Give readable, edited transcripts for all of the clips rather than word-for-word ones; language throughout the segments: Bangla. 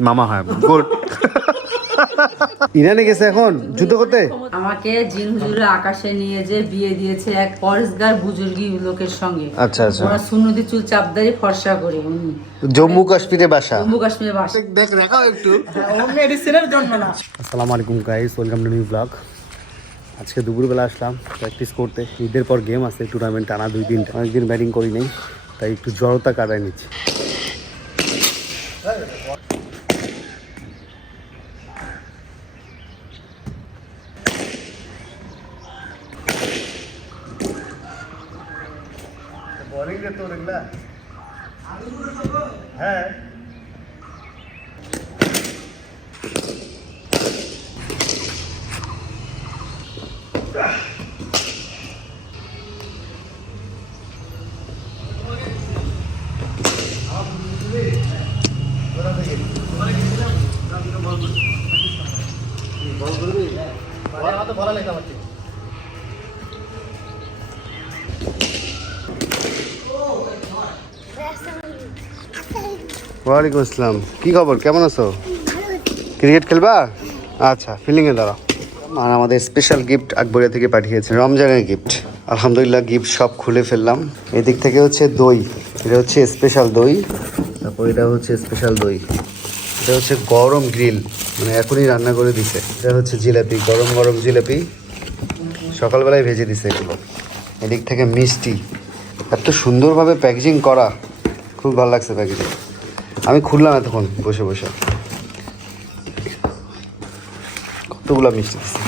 মামা হয় গুড। ইরানে গেছে এখন যুদ্ধ করতে। আমাকে জিন হুজুরের আকাশে নিয়ে যে বিয়ে দিয়েছে এক পরেশগার বুজুর্গি লোকের সঙ্গে। আচ্ছা আচ্ছা। ওরা সুন্নতি চুল চাপদারি ফর্সা করে উনি জম্মু কাশ্মীরে বাসা। জম্মু কাশ্মীরে বাসা। দেখ দেখাও একটু। ও মেডিসিনের জন্য না। আসসালামু আলাইকুম guys, welcome to new blog. আজকে দুপুরবেলা আসলাম প্র্যাকটিস করতে। ঈদের পর গেম আছে, টুর্নামেন্ট টানা 2-3টা। অনেকদিন ব্যাটিং করি নেই, তাই একটু জড়তা কাটায় নিচ্ছি। বলিং দে তো দেখলা। হ্যাঁ ওয়ালাইকুম আসসালাম। কি খবর, কেমন আছো? ক্রিকেট খেলবা? আচ্ছা, ফিল্ডিংয়ে দাঁড়াও। আর আমাদের স্পেশাল গিফট আকবরিয়া থেকে পাঠিয়েছে, রমজানের গিফট। আলহামদুলিল্লাহ গিফট সব খুলে ফেললাম। এদিক থেকে হচ্ছে দই, এটা হচ্ছে স্পেশাল দই। তারপর এটা হচ্ছে স্পেশাল দই, এটা হচ্ছে গরম গ্রিল, মানে এখনই রান্না করে দিছে। এটা হচ্ছে জিলাপি, গরম গরম জিলাপি, সকালবেলায় ভেজে দিছে এগুলো। এদিক থেকে মিষ্টি, এত সুন্দরভাবে প্যাকেজিং করা, খুব ভালো লাগছে প্যাকেজিং। আমি খুললাম এতক্ষণ বসে বসে, কতগুলো মিষ্টি দিচ্ছে।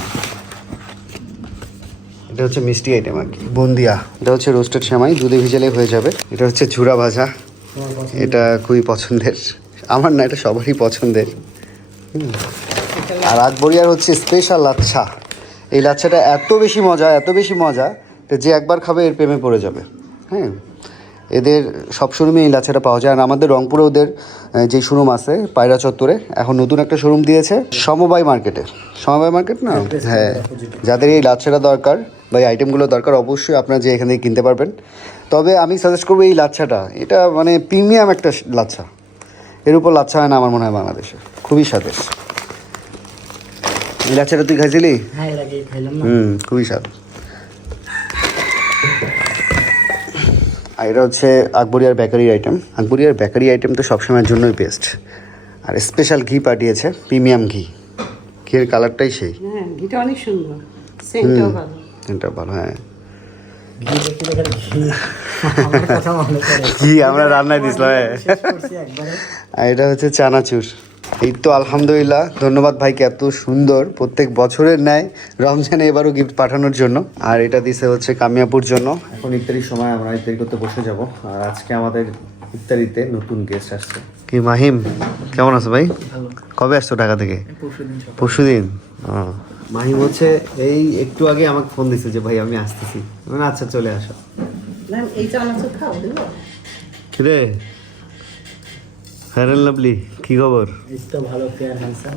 এটা হচ্ছে মিষ্টি আইটেম আর কি, বুন্দিয়া। এটা হচ্ছে রোস্টেড সেমাই, দুধে ভিজালে হয়ে যাবে। এটা হচ্ছে ঝুরা ভাজা, এটা খুবই পছন্দের আমার, না এটা সবারই পছন্দের। আর আকবরিয়ার হচ্ছে স্পেশাল লাচ্ছা। এই লাচ্ছাটা এত বেশি মজা, এত বেশি মজা, যে একবার খাবে এর প্রেমে পড়ে যাবে। হ্যাঁ, এদের সব শোরুমে এই লাচ্ছাটা পাওয়া যায়। আর আমাদের রংপুরে ওদের যে শোরুম আছে পায়রা চত্বরে, এখন নতুন একটা শোরুম দিয়েছে সমবায় মার্কেটে। সমবায় মার্কেট না? হ্যাঁ, যাদের এই লাচ্ছাটা দরকার বা এই আইটেমগুলো দরকার, অবশ্যই আপনারা যে এখান থেকে কিনতে পারবেন। তবে আমি সাজেস্ট করবো এই লাচ্ছাটা, এটা মানে প্রিমিয়াম একটা লাচ্ছা। এর উপর লাচ্ছা হয় না আমার মনে হয় বাংলাদেশে, খুবই স্বাদের। এই লাচ্ছাটা তুই খাইছিলি? খুবই স্বাদ। আর এটা হচ্ছে আকবরিয়ার বেকারি আইটেম। আকবরিয়ার বেকারি আইটেম তো সবসময়ের জন্যই বেস্ট। আর স্পেশাল ঘি পাঠিয়েছে, প্রিমিয়াম ঘি। ঘিয়ের কালারটাই সেই। হ্যাঁ, ঘিটা অনেক সুন্দর, সেন্টটাও ভালো। সেন্টটাও ভালো, হ্যাঁ। ঘি আমরা রান্নায় দিছিলাম। আর এটা হচ্ছে চানাচুর। এই তো আলহামদুলিল্লাহ, ধন্যবাদ ভাইকে, এত সুন্দর প্রত্যেক বছরের ন্যায় রমজানে এবারও গিফট পাঠানোর জন্য। আর এটা দিছে হচ্ছে কামিয়াপুর জন্য। এখন ইফতারির সময়, আমরা ইফতারি করতে বসে যাব। আর আজকে আমাদের ইফতারিতে নতুন গেস্ট আসছে। কি মাহিম, কেমন আছো ভাই? কবে আসছো ঢাকা থেকে? পরশুদিন। মাহিম হচ্ছে এই একটু আগে আমাকে ফোন দিছে যে ভাই আমি আসতেছি। আচ্ছা চলে আসো। এই চানাচুর খাও দেবো? কিরে ফেয়ার অ্যান্ড লাভলি, কি খবর? ভালো, ফেয়ার হ্যান্ডসাম।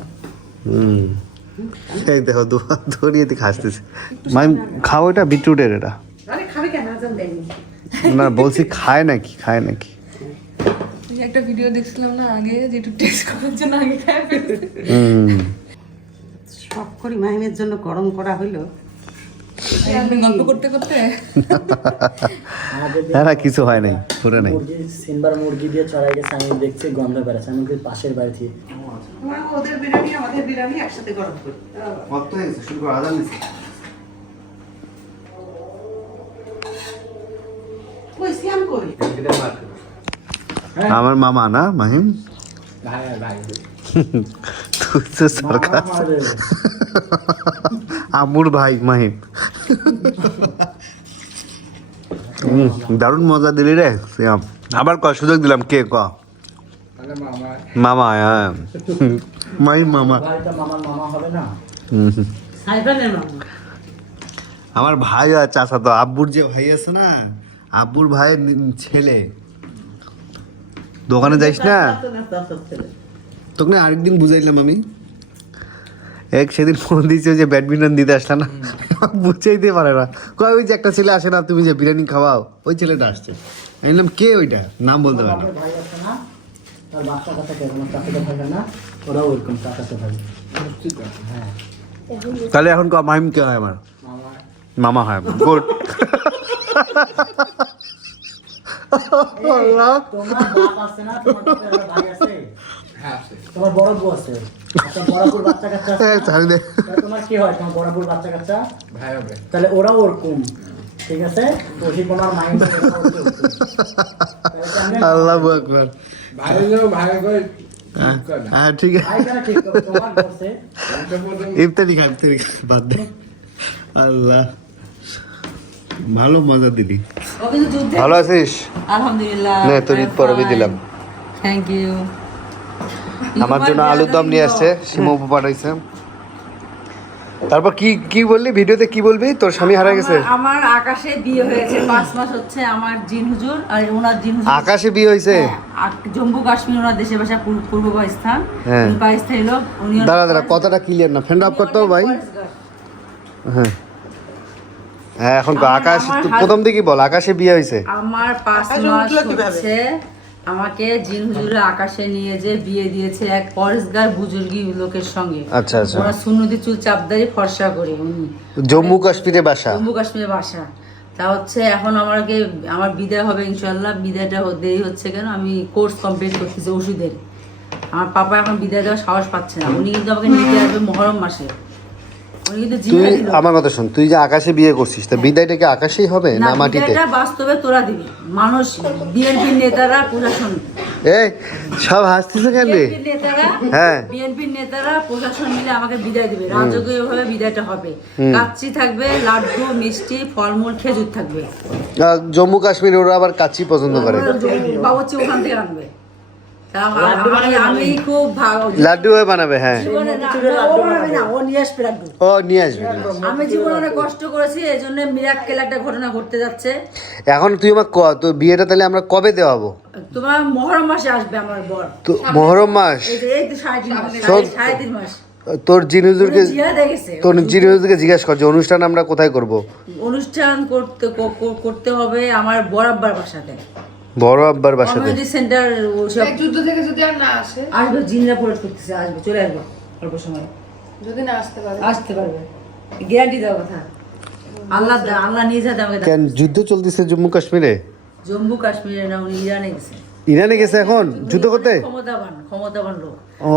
এই দেখো ধরিয়ে দিকে হাসতেছে। মাইম খাও, এটা বিটরুটের। এটা আরে খাবে কেন, আজান দেয়নি। না বলছি খায় নাকি, খায় নাকি। একটা ভিডিও দেখছিলাম না আগে, যে একটু টেস্ট করার জন্য আগে খায় ফেলছে। সব করি মাহিমের জন্য গরম করা হইলো। গল্প করতে করতে না কিছু হয় নাই, পুরো নাই। সিনবার মুরগি দিয়ে চড়াই গেছে, আমি দেখছি গন্ধ বেড়াচ্ছে। আমি পাশের বাড়ি থেকে ওদের বিরিয়ানি আমাদের বিরিয়ানি একসাথে গরম করি। কত হয়েছে শুরু করে আদান নিছে। কই সিয়াম কই? আমার মামা না মাহিম? ভাই ভাই তুই তো সরকার আমুর ভাই মাহিম। দারুণ মজা দিলি রে সিয়াম। আবার ক সুযোগ দিলাম, কে ক? মামা। হ্যাঁ মাহিম মামা। ভাইটা মামার মামা হবে না? সাইবানের মামা। আমার ভাই আর চাচা তো, আব্বুর যে ভাই আছে না, আব্বুর ভাইয়ের ছেলে। দোকানে যাইস না, তোকে আরেকদিন বুঝাইলাম আমি। এক সেদিন ফোন দিয়েছে যে ব্যাডমিন্টন দিতে আসলে না, বুঝাইতে পারে না। কয় ওই যে একটা ছেলে আসে না, তুমি যে বিরিয়ানি খাওয়াও, ওই ছেলেটা আসছে। আমি বললাম কে ওইটা, নাম বলতে পারে না। তার বাচ্চা কাচ্চা কে তোমার চাচাতো ভাই না, ওরাও ওরকম চাচাতো ভাই। হ্যাঁ তাহলে এখন মাহিম কে হয় আমার? মামা। মামা হয়। গুড। তোমার বাপ আছে না, তোমার বাপের একটা ভাই আছে? তোমার বড় বউ আছে, একটা বড়পুর বাচ্চা কাচ্চা আছে না? তাহলে তোমার কি হয়, তোমার বড়পুর বাচ্চা কাচ্চা ভাই হবে, তাহলে ওরাও ওরকম, ঠিক আছে? ওই কোনার মাইন্ড আল্লাহু আকবার। ভাই হলেও ভাই করে হ্যাঁ ঠিক আছে, ভাই কেন ঠিক করবে? তোমার বসে ইফতারি বাদ দে। আল্লাহ, ভালো মজা দিলি। ও কিন্তু যুদ্ধে ভালো আছিস? আলহামদুলিল্লাহ। নে তোর ঈদ পরবই দিলাম। Thank you. আমার জন্য আলুর দম নিয়ে আসছে, শিমু উপু পাঠাইছে। তারপর কি কি বললি ভিডিওতে, কি বলবি? তোর স্বামী হারা গেছে? আমার আকাশে বিয়ে হয়েছে, 5 মাস হচ্ছে আমার জিন হুজুর আর ওনার জিন হুজুর। আকাশে বিয়ে হয়েছে? হ্যাঁ, জম্মু কাশ্মীর ওনার দেশের ভাষা পূর্ব পাকিস্তান। হ্যাঁ। উনি পাকিস্তানি লোক। উনি দাঁড়া কথাটা ক্লিয়ার না, ফ্যান আপ করতে হবে ভাই। হ্যাঁ হ্যাঁ, এখন তো আকাশ, প্রথম দিকে বল আকাশে বিয়ে হয়েছে। আমার 5 মাস হচ্ছে আমাকে জিন হুজুরে আকাশে নিয়ে যে বিয়ে দিয়েছে এক পরেশগার বুজুর্গি লোকের সঙ্গে। আচ্ছা আচ্ছা। ওরা সুন্নতি চুল চাপদারি ফর্সা করে উনি জম্মু কাশ্মীরে বাসা? জম্মু কাশ্মীরের বাসা। তা হচ্ছে এখন আমার বিদায় হবে ইনশাল্লাহ। বিদায়টা দেরি হচ্ছে কেন, আমি কোর্স কমপ্লিট করতেছি ওষুধের। আমার পাপা এখন বিদায় দেওয়ার সাহস পাচ্ছে না। উনি কিন্তু আমাকে নিতে আসবে মহরম মাসে। উনি কিন্তু তুই জিহাদি লোক। আমার কথা শোন, তুই যে আকাশে বিয়ে করছিস, তা বিদায়টা কি আকাশেই হবে না মাটিতে? বিদায়টা বাস্তবে তোরা দিবি, মানুষ বিএনপির নেতারা প্রশাসন, এই সব হাসতেছে কেন রে? বিএনপির নেতারা হ্যাঁ। বিএনপির নেতারা প্রশাসন মিলে আমাকে বিদায় দিবে। রাজকীয় ভাবে বিদায়টা হবে। কাচ্চি থাকবে, লাড্ডু, মিষ্টি, ফলমূল, খেজুর থাকবে। জম্মু কাশ্মীরে ওরা আবার কাচ্চি পছন্দ করে। বাবুচি ওখান থেকে আনবে। তা আমি খুব লাড্ডু হয়ে বানাবে? হ্যাঁ, জীবনে ও বানাবে না, ও নিয়ে আসবে লাড্ডু। ও নিয়ে আসবে। আমি জীবনে অনেক কষ্ট করেছি, এই জন্য মিরাক্কেল একটা ঘটনা ঘটতে যাচ্ছে। এখন তুই আমার তোর বিয়েটা তাহলে আমরা কবে দেওয়াবো? তোমার মহরম মাসে আসবে আমার বর। তো মহরম মাস? এই তো 3.5 মাস, শোন, 3.5 মাস। তোর জিনুজুরকে, উনি জিহাদে গেছে। তোর জিনুজুরকে জিজ্ঞাসা কর যে অনুষ্ঠান আমরা কোথায় করব। অনুষ্ঠান করতে হবে আমার বড় আব্বার বাসাতে, বড় আব্বার বাসাতে? Community centre. ওসব যুদ্ধ থেকে যদি আর না আসে, আসবে, জিনরা পোস্ট করতেছে, আসবে, চলে আসবে অল্প সময়, যদি না আসতে পারে, আসতে পারবে, গ্যারান্টি দেওয়ার কথা। আল্লাহ নিজ হাতে আমাকে কেন যুদ্ধ চলতেছে জম্মু কাশ্মীরে? জম্মু কাশ্মীরে না, উনি ইরানে গেছে। ইরানে গেছে এখন যুদ্ধ করতে? ক্ষমতাবান লোক। ও।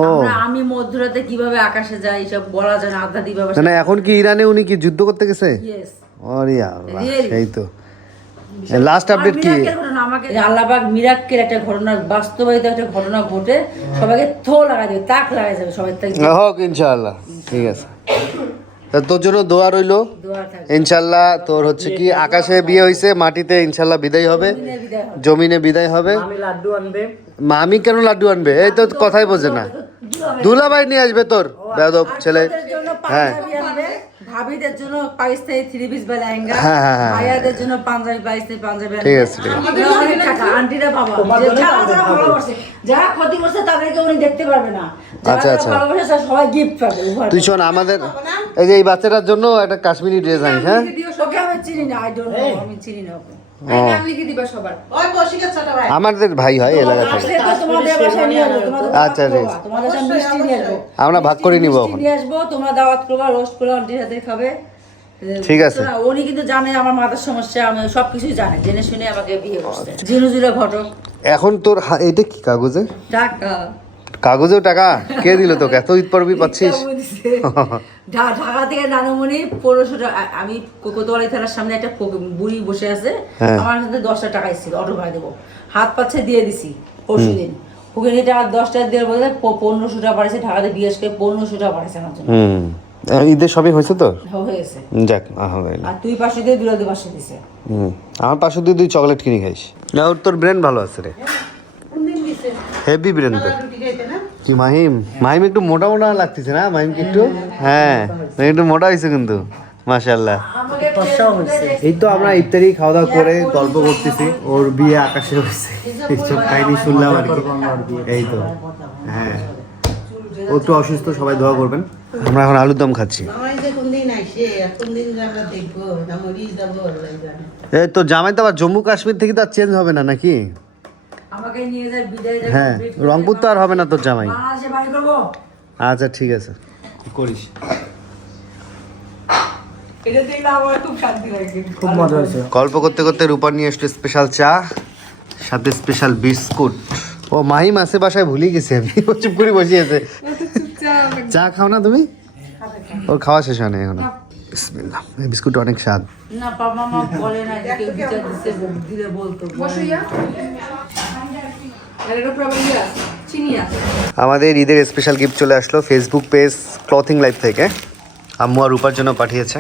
আমি মধ্যরাতে কিভাবে আকাশে যাই এসব বলা যায় না, আধ্যাত্মিক ব্যবস্থা। না এখন কি ইরানে উনি কি যুদ্ধ করতে গেছে? ইয়েস। আরে আল্লাহ, Really? সেই তো। লাস্ট আপডেট কি? আমাকে আল্লাহ পাক মিরাক্কেল একটা ঘটনা, বাস্তবায়িত একটা ঘটনা ঘটে সবাইকে থো লাগাই দেবে, তাক লাগাই যাবে সবাই, তাই হোক ইনশাআল্লাহ। ঠিক আছে, তা তোর জন্য দোয়া রইলো। দোয়া থাকবে। ইনশাআল্লাহ তোর হচ্ছে কি আকাশে বিয়ে হয়েছে, মাটিতে ইনশাআল্লাহ বিদায় হবে, বিদায় হবে। জমিনে বিদায় হবে। আমি লাড্ডু আনবে। মামি কেন লাড্ডু আনবে? এই তো কথাই বোঝে না। দুলাভাই নিয়ে আসবে তোর বেয়াদব ছেলে। তোদের জন্য হ্যাঁ পাঞ্জাবি আনবে, ভাবিদের জন্য পাকিস্তানি 3 পিস বা লেহেঙ্গা, হ্যাঁ, হ্যাঁ, হ্যাঁ। ভাইয়াদের জন্য পাঞ্জাবি পাকিস্তানি পাঞ্জাবি আনবে। ঠিক আছে, ঠিক আছে। আমাদের অনেক টাকা, আন্টিরা বাবা যারা ভালোবাসে, যারা ক্ষতি করছে তাদেরকে উনি দেখতে পারবে না, আচ্ছা, যারা আচ্ছা। ভালোবাসে তারা সবাই গিফট পাবে, উপহার তুই পাবে। শোন, আমাদের এই যে এই বাচ্চাটার জন্য একটা কাশ্মীরি ড্রেস আনিস। হ্যাঁ ওকে আমি চিনি না, আই ডোন্ট নো, আমি চিনি না ওকে। নাম লিখে দিবা সবার। আমাদের ভাই হয় এলাকা থেকে। আসলে তো তোমাদের বাসায় নিয়ে আসবো, তোমাদের আচ্ছা, দাওয়াত ঠিক করবা, আছে। তোমাদের সাথে মিষ্টি নিয়ে আসবো, আমরা ভাগ করে নিব মিষ্টি এখন। নিয়ে আসবো, তোমরা দাওয়াত করবা, রোস্ট করবা, আন্টির হাতে খাবে। ঠিক আছে। বুঝছো না? উনি কিন্তু জানে আমার মাথার সমস্যা, আমি সবকিছুই জানে, জেনে শুনে আমাকে বিয়ে করছে। জিনুজুরা ঘটক। এখন তোর এটা কি কাগজে? টাকা কাগজেও টাকা কে দিল তোকে? এত ঈদ পরবি পাচ্ছিস? ঢাকা থেকে নানুমণি 1500 টাকা। আমি কোতোয়ালি থানার সামনে একটা বুড়ি বসে আছে, হ্যাঁ। আমার হাতে 10টা টাকা ছিল, অটো ভাড়া দেবো, হাত পাচ্ছে দিয়ে দিছি পরশুদিন। ওখানে টাকা 10 টাকা দিয়ে বলে 1500 টাকা বাড়াইছে, ঢাকাতে বিয়েস করে 1500 টাকা বাড়াইছে আমার জন্য। ঈদের সবই হয়েছে তো? হয়েছে। যাক আলহামদুলিল্লাহ। আর তুই পাশে দিয়ে বিরোধী পাশে দিছে। আমার পাশে দিয়ে তুই চকলেট কিনে খাইস না? ওর তোর ব্রেন ভালো আছে রে, হেভি ব্রেন তোর। কি মাহিম একটু মোটা মোটা লাগতেছে না? মাহিমকে একটু, হ্যাঁ একটু মোটা হয়েছে কিন্তু, মাশাআল্লাহ। ফর্সাও হয়েছে। এই তো আমরা ইফতারি খাওয়া দাওয়া করে গল্প করতেছি, ওর বিয়ে আকাশে হয়েছে, এইসব কাহিনী শুনলাম আর কি। এই তো, হ্যাঁ ও একটু অসুস্থ, সবাই দোয়া করবেন। আমরা এখন আলুর দম খাচ্ছি। এই তো জামাই তো আবার জম্মু কাশ্মীর থেকে তো আর চেঞ্জ হবে না নাকি? আমাকে আমাকে নিয়ে যায় বিদায় যায় হ্যাঁ রংপুর তো আর হবে না তোর জামাই। বাংলাদেশে বাড়ি করবো। আচ্ছা ঠিক আছে করিস। এটা দেখলে আমার খুব শান্তি লাগে। খুব মজা হয়েছে। গল্প করতে করতে রূপা নিয়ে আসলো স্পেশাল চা, সাথে স্পেশাল বিস্কুট। ও মাহিম আছে বাসায়, ভুলেই গেছি আমি। ও চুপ করে বসে আছে। চা খাও না তুমি? ওর খাওয়া শেষ হয় না এখন। বিসমিল্লাহ। এই বিস্কুট অনেক স্বাদ। না বাবা মা বলে না যে কেউ বিচার দিচ্ছে দিলে বলতো। আর এর উপর আবার ইয়ে আছে, চিনি আছে। আমাদের ঈদের স্পেশাল গিফট চলে আসলো ফেসবুক পেজ ক্লথিং লাইফ থেকে। আম্মু আর রূপার জন্য পাঠিয়েছে।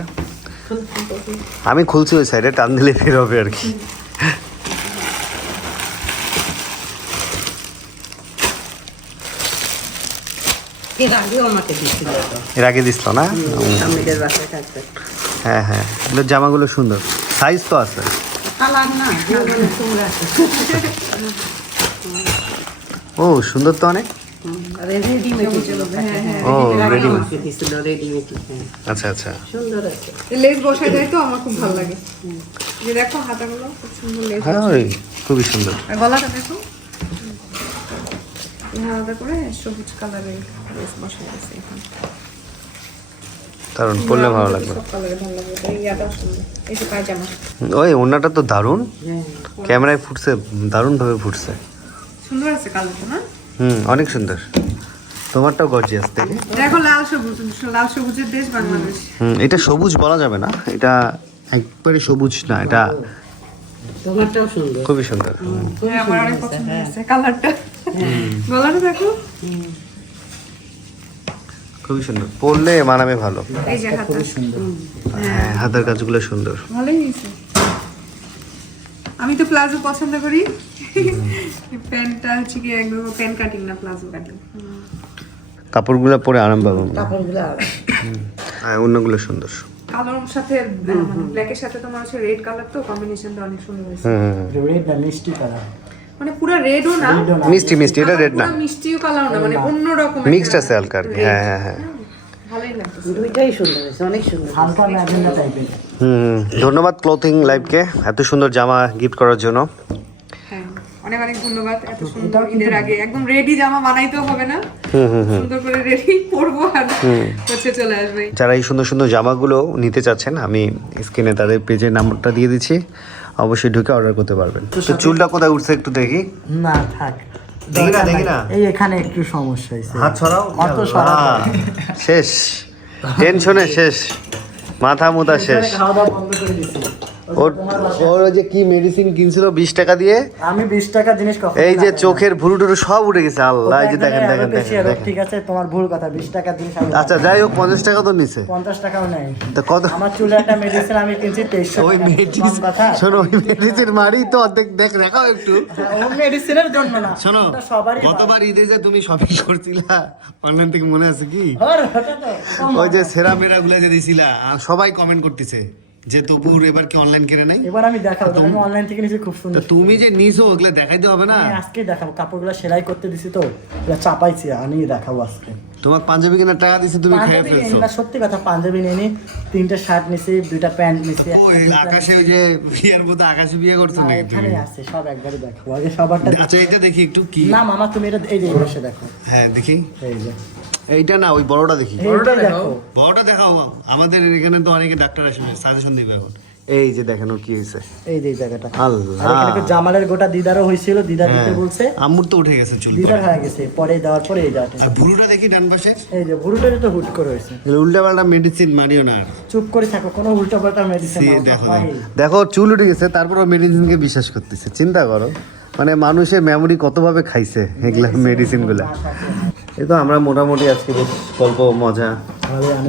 আমি খুলছি ওই সাইডে, টান দিলে বের হবে আর কি। এর আগে দিছিল না? হ্যাঁ হ্যাঁ, এগুলোর জামাগুলো সুন্দর, সাইজ তো আছে। ও সুন্দর তো অনেক। ও রেডিমেড। আচ্ছা আচ্ছা। লেস বসায় দেয় তো আমার খুব ভালো লাগে। যে দেখো হাতাগুলো খুব সুন্দর লেস। হ্যাঁ ওই খুবই সুন্দর। আর গলাটা দেখো আলাদা করে সবুজ কালারের লেস বসায় আছে এখন। কারণ পরলে ভালো লাগবে। সব কালারে ভালো লাগবে। এই ইয়াটাও সুন্দর। এই যে পায়জামা ওই ওড়নাটা তো দারুণ, ক্যামেরায় ফুটছে, দারুণ ভাবে ফুটছে। সুন্দর আছে কালারটা না? অনেক সুন্দর। তোমারটাও গর্জিয়াস দেখে। দেখো লাল সবুজ, লাল সবুজের দেশ বাংলাদেশ। এটা সবুজ বলা যাবে না, এটা একবারে সবুজ না, এটা তোমারটাও সুন্দর। খুবই সুন্দর। হ্যাঁ আমার অনেক পছন্দ হয়েছে কালারটা। গলাটা দেখো, খুবই সুন্দর, পরলে মানাবে ভালো। এই যে হাতা খুবই সুন্দর। হ্যাঁ হাতের কাজগুলো সুন্দর। ভালোই হয়েছে। আমি তো প্লাজো পছন্দ করি। প্যান্টটা হচ্ছে কি একদম প্যান্ট কাটিং না, প্লাজো কাটিং। কাপড়গুলো পরে আরাম পাবো। কাপড়গুলো হ্যাঁ অন্যগুলো সুন্দর। কালোর সাথে ব্ল্যাকের সাথে তোমার হচ্ছে রেড কালার, তো কম্বিনেশনটা অনেক সুন্দর হয়েছে। রেড না, মিষ্টি কালার। মানে পুরো রেডও না, মিষ্টি মিষ্টি, এটা রেড না, পুরো মিষ্টিও কালার না, মানে অন্যরকম মিক্সড আছে হালকা আর কি। হ্যাঁ হ্যাঁ হ্যাঁ, ভালোই লাগছে। দুইটাই সুন্দর হয়েছে, অনেক সুন্দর। হালকা ম্যাজেন্ডা টাইপের। ধন্যবাদ ক্লথিং লাইফকে এত সুন্দর জামা গিফট করার জন্য। হ্যাঁ অনেক অনেক ধন্যবাদ। এত সুন্দর ঈদের আগে একদম রেডি জামা বানাইতেও হবে না, সুন্দর করে রেডি পরবো আর হচ্ছে চলে আসবে। যারা এই সুন্দর সুন্দর জামাগুলো নিতে চাচ্ছেন, আমি স্ক্রিনে তাদের পেজের নাম্বারটা দিয়ে দিচ্ছি, অবশ্যই ঢুকে অর্ডার করতে পারবেন। তো চুলটা কোথায় উঠছে একটু দেখি। না থাক, দেখি না। এই এখানে একটু সমস্যা হয়েছে। হাত ছড়াও। অত সরাও। শেষ, টেনশনে শেষ, মাথা মুথা শেষ। খাওয়া দাওয়া বন্ধ করে দিছি। ওর ওই যে কি মেডিসিন কিনছিল 20 টাকা দিয়ে, আমি 20 টাকা জিনিস কখনো এই যে না খাই। চোখের ভুরু টুরু সব উঠে গেছে। আল্লাহ, এই যে ওটা দেখেন একদমই দেখেন অ্যালোপেশিয়া দেখেন রোগ, দেখেন। ঠিক আছে, তোমার ভুল কথা। 20 টাকা জিনিস আমি আচ্ছা যাই হোক, 50 টাকা তো নিছে। 50 টাকাও নাই। তো কত? আমার চুলে একটা মেডিসিন আমি কিনছি 2300 ওই টাকা। মেডিসিন, কম কথা। শোনো ওই মেডিসিন মারি তো অর্ধেক দেখ রাখাও একটু। ওই মেডিসিনের জন্য না, শোনো ওটা সবারই গতবার ঈদে যে তুমি শপিং করছিলা অনলাইন থেকে, মনে আছে কি? হয়। ওটা তো ওই যে সেরা মেরা গুলা যে দিছিলা, আর সবাই কমেন্ট করতেছে যে তবুর এবার কি অনলাইন কেনে নাই। এবার আমি দেখাবো, আমি অনলাইন থেকে নিয়েছি, খুব তো সুন্দর। তুমি যে নিছো ওগুলা দেখাইতে হবে না? আমি আজকে দেখাবো, কাপড়গুলো সেলাই করতে দিছি তো, ওগুলো চাপাইছি, আমি দেখাবো আজকে। তোমার পাঞ্জাবি কেনার টাকা দিছে, তুমি খেয়ে পাঞ্জাবি ফেলছো। নিই না, সত্যি কথা, পাঞ্জাবি নিয়ে নি, 3টে শার্ট নিছি, 2টা প্যান্ট নিছি। ওই আকাশে ওই যে বিয়ের মতো আকাশে বিয়ে করছো না, নাকি এখানে তুমি? আছে সব, একবারে দেখাবো। আগে সবারটা আচ্ছা এটা দেখি একটু কি। না মামা, তুমি এটা এই যে এই বসে দেখো, হ্যাঁ দেখি। এই যে এইটা না, ওই বড়টা দেখি। এইটাই দেখো। বড়টা দেখাও, আমাদের এখানে তো অনেকে ডাক্তার আসবে, সাজেশন দিবে এখন। এই যে দেখেন ওর কি হয়েছে। এই যে এই জায়গাটা। আল্লাহ। আর এখানে একটা জামালের গোটা দিদারও হয়েছিল, দিদা দিতে হ্যাঁ, বলছে, আম্মুর তো উঠে গেছে চুল। দিদার হয়ে গেছে, পরে দেওয়ার পরে এই জায়গাটা। আর ভুরুটা দেখি ডান পাশে, এই যে ভুরুটারে তো হুট করে হয়েছে। উল্টা পাল্টা মেডিসিন মারিও না আর। চুপ করে থাকো, কোনো উল্টো পাল্টা মেডিসিন সে দেখো দেখো চুল উঠে গেছে, তারপর মেডিসিনকে বিশ্বাস করতেছে। চিন্তা করো, মানে মানুষের মেমোরি কতভাবে খাইছে এগুলা মেডিসিন গুলা। এই তো আমরা মোটামুটি আজকে বেশ গল্প মজা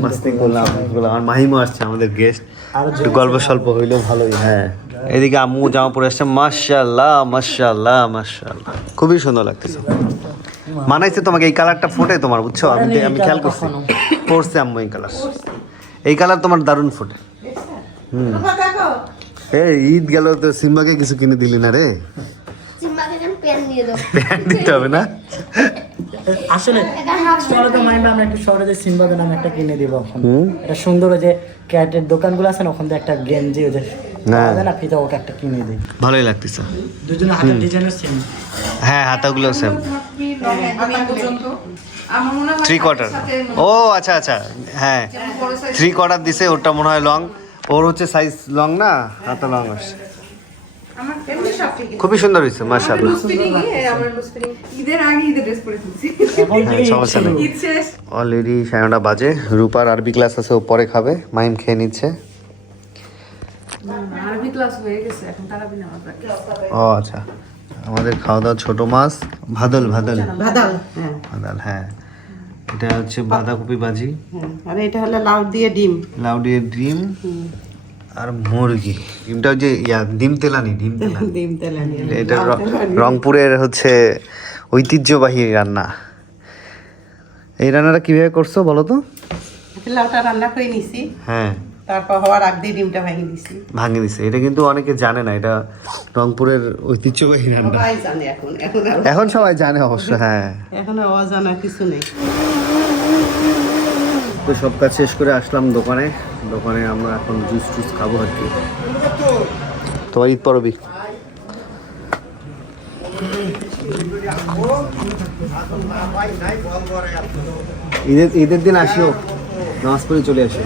মাস্তি করলাম। আমার মাহিমও আসছে আমাদের গেস্ট, একটু গল্প স্বল্প হইলেও ভালোই। হ্যাঁ এদিকে আম্মু জামা পরে আসছে, মাশাআল্লাহ মাশাআল্লাহ মাশাআল্লাহ, খুবই সুন্দর লাগতেছে। মানাইছে তোমাকে, এই কালারটা ফোটে তোমার, বুঝছো? আমি খেয়াল করছি, পরছে আম্মু এই কালার। এই কালার তোমার দারুণ ফোটে। এই ঈদ গেল তো সিম্বাকে কিছু কিনে দিলি না রে? প্যান্ট দিতে হবে না? আসলে চলো তো মাইমা, আমরা একটু শহরে যে সিম্বাদের নামে একটা কিনে দিব এখন। এটা সুন্দর, ওই যে ক্যাটের দোকানগুলো আছে না, ওখান থেকে একটা গেঞ্জি, ওই যে হ্যাঁ। পাওয়া যায় না ফিতা, ওটা একটা কিনে দিই। ভালোই লাগতেছে। দুজনের হাতের ডিজাইনের সেম। হ্যাঁ, হাতাগুলো সেম। কি লং হাতা পর্যন্ত আমার মনে হয় 3/4। ও আচ্ছা আচ্ছা, হ্যাঁ 3/4 দিছে, ওটা মনে হয় লং। ওর হচ্ছে সাইজ লং না, হাতা লং আসছে। আমার এমনি সব ঠিক খুবই সুন্দর হয়েছে মাশাআল্লাহ। লুজ ফিটিং আমার লুজ ফিটিং ঈদের আগে ঈদের ড্রেস পরে ফেলছি এখন হ্যাঁ, কি সমস্যা নেই। ঈদ শেষ অলরেডি 9:30 বাজে। রূপার আরবি ক্লাস আছে, ও পরে খাবে। মাইম খেয়ে নিচ্ছে। আরবি ক্লাস হয়ে গেছে, এখন তারাবি নামাজ বাকি। ও আচ্ছা, আমাদের খাওয়া দাওয়া ছোট মাছ ভাদল ভাদল ভাদাল, হ্যাঁ ভাদল, হ্যাঁ। এটা হচ্ছে বাঁধাকপি ভাজি, হ্যাঁ। আর এটা হলো লাউ দিয়ে ডিম। লাউ দিয়ে ডিম আর মুরগি। ডিমটা ওই যে ডিম তেলানি, ডিম তেলানি। ডিম তেলানি। এটা রংপুরের হচ্ছে ঐতিহ্যবাহী রান্না। এই রান্নাটা কিভাবে করছো বলো তো? লাউটা রান্না করে নিছি, হ্যাঁ, তারপর হওয়ার আগ দিয়ে ডিমটা ভেঙে দিছি। ভাঙে দিছে। এটা কিন্তু অনেকে জানে না, এটা রংপুরের ঐতিহ্যবাহী রান্না। সবাই জানে এখন, এখন সবাই জানে অবশ্য, হ্যাঁ। এখন অজানা কিছু নেই। তো সব কাজ শেষ করে আসলাম দোকানে। দোকানে আমরা এখন জুস টুস খাবো আর কি। তোমার ঈদ পরবি? ঈদের দিন আসিও, নামাজ পড়ে চলে আসো।